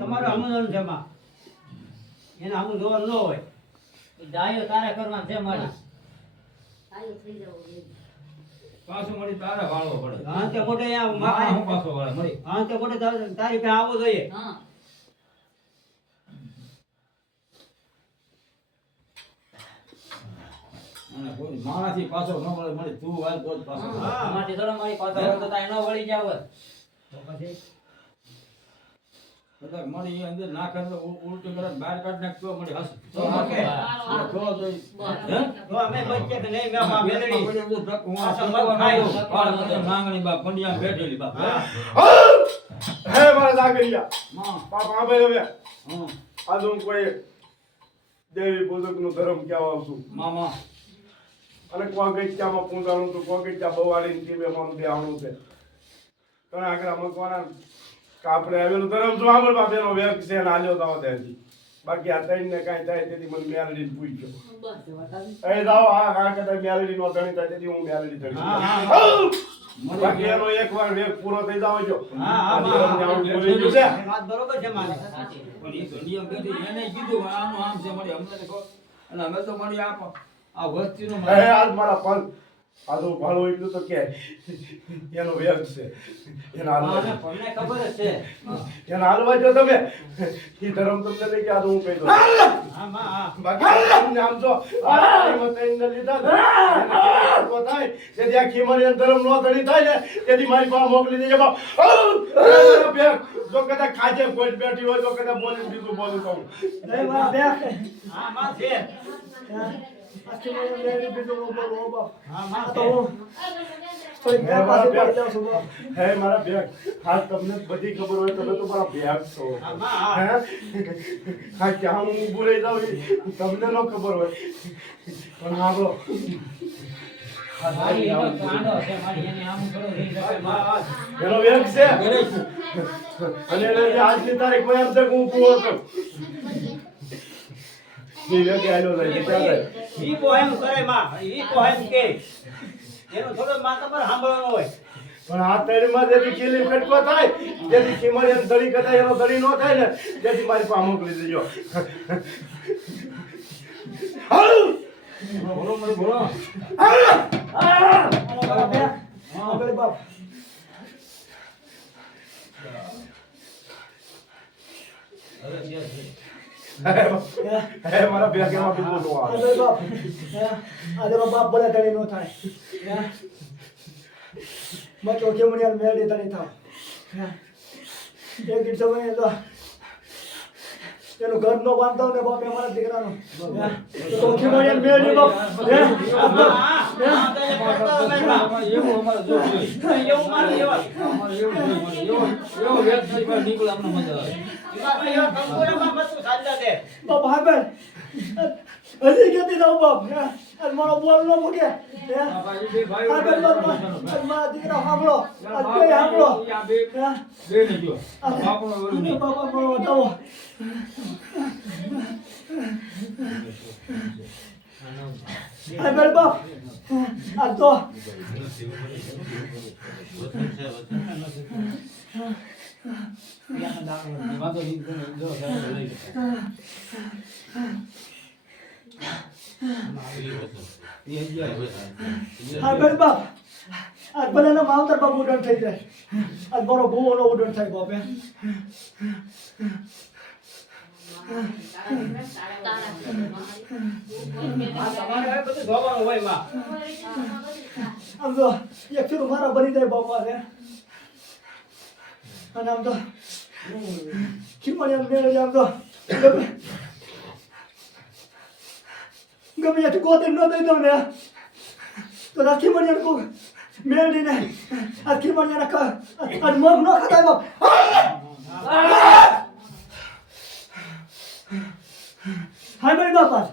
તમારો હમણાં છે માં એને આમ જોવાનું ન હોય ડાયો તારે કરવાનું છે મારે આયો થઈ જાવ પાછો મળી તારે વાળવો પડે હા તે મોટે આ હું પાછો વાળે મળી હા તે મોટે તારી પાસે આવવો જોઈએ હા અને કોઈ મારાથી પાછો ન મળે મળી તું વાળ તો પાછો હા માટી થોડા મારી પાછો તો તાય ન વળી જાવ તો પછી બધા મળી અંદર નાખે તો ઉલટું કરે બહાર કાઢ નાખ તો મળી હસ તો ઓકે તો અમે બચ્ચે કે નહીં મે માં મેલડી બધું ધક હું આ સંબંધ ખાયો પાળ મતે માંગણી બા પંડિયા બેઠેલી બા હે મારા જાગરિયા માં બાપ આ ભાઈ હવે આજ હું કોઈ દેવી પૂજક નું ધર્મ કહેવા આવું છું મામા અને કોગિયામાં પૂંજાણું તો કોગિયા બવાડીને ટીમે મારું દેવાનું છે તને આગળ અમકવાના કાપડે આવેલું ધર્મ જો આગળ બાપેનો વેગ છે ને આલ્યો તો ત્યાંથી બાકી આ તઈને કાંઈ થાય તેથી મને મેલડીને પૂછ્યો એ જાઓ આ કદાચ મેલડીનો ધણી થાય તેથી હું મેલડી ધણી બાકી એનો એક વાર વેગ પૂરો થઈ જાવ છો વાત બરોબર છે મારે પણ એ ઘડિયા બેઠી એને કીધું આનું આમ છે મળી અમને તો અને અમે તો મળી આ વસ્તીનો આજ મારા પગ આ તો ભાળો એટલું તો કે એનો વેગ છે એના હાલવા તમને ખબર જ છે એના હાલવા જો તમે એ ધર્મ તમને લઈ ગયા તો હું કહી દઉં હા માં હા બાકી તમને આમ જો આ મતઈને લીધા તો થાય તેથી આ ખીમરિયન ધર્મ નો ધણી થાય ને તેથી મારી પાસે મોકલી દેજે બાપ જો કદાચ ખાજે કોઈ બેઠી હોય તો કદાચ બોલી બીજું બોલું કહું હા માં છે આખી મને મેળી બીજો નો બોલો બાપ હા માં આ તો હું થોડી બે પાસે પડી જાઉં છું બાપ હે મારા બેગ હા તમને બધી ખબર હોય તમે તો મારા બેગ છો હા માં હા હે હા ક્યાં હું ઊભું રહી જાઉં એ તમને ન ખબર હોય પણ હા બ્રો મારી એનો કાંડો છે મારી એને આમ કરો રહી શકે માં એનો બેગ છે અને એને આજની તારીખ માં એમ છે કે હું પૂરો છું ઈ વેગે આલ્યો જાય ક્યાં જાય ઈ પોહેમ કરે માં ઈ પોહેમ કે એનો થોડો માં તમારે સાંભળવાનો હોય પણ આ તળીમાં જેથી ખીલી ફટકો થાય જેથી ખીમડી એમ દડી કદાય એનો દડી ન થાય ને જેથી મારી પાસે મોકલી દેજો હાલ બોલો મને બોલો હાલ મારા બે આગળ બાપ હે મારા બેગ એમાં બીજો નો આવે આગળ બાપ આજે બાપ ભલે તણી નો થાય મચો કેમડિયા મેળી તણી થાવ એક દિવસ સમય તો એનું ઘર નો બાંધો ને બાપ અમારા દીકરાનો તો કેમડિયા મેળી બાપ એવું અમારે જો એવું મારે એવા એવો વેદ થઈ પર નીકળ અમને મજા આવે એવા કંકોડામાં બધું સાચા છે બાપ હાબે હજી કેતી જાવ બાપ અને મારો બોલ નો મૂકે હાબે બાપ મારા દીકરા સાંભળો આ બે સાંભળો બાપા મારો વધાવો હાબે બાપ આ તો હાબે બાપ આ ભલે ના માવતર બાપ ઉડન થઈ જાય આ મારો ભૂવો નો ઉડન થાય બાપે તમારે હવે બધું જોવાનું હોય માં આમ તો એક ફેરું મારા બની જાય બાપા છે અને આમ તો ખીમડિયા મેળે આમ તો ગમે ત્યાંથી ગોતી ન દઈ દઉં ને તો આ ખીમડિયાને કોઈ મેળવીને આ ખીમડિયાને મગ ન ખાતા બાપ હાય મારી બાપા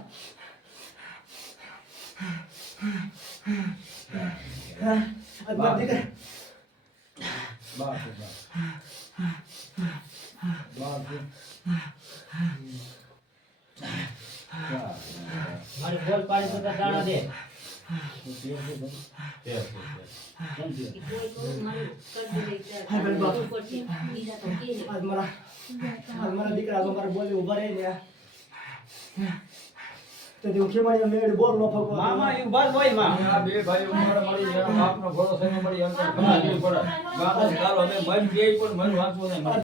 આ બાપ દીકરા મારી બોલ પાડી તો દાણા દે આજ મારા દીકરા તો મારા બોલી ઉભા રહી ને તો તે ખીમડિયા મેળી બોલ ન ફગવા મામા ઈ બસ હોય માં આ બે ભાઈઓ મારા મળી ગયા બાપનો ભરોસો ન મળી અંતર ઘણા જેવી પડે બાપ જ તારો અમે મન બે પણ મન વાંચવું નહીં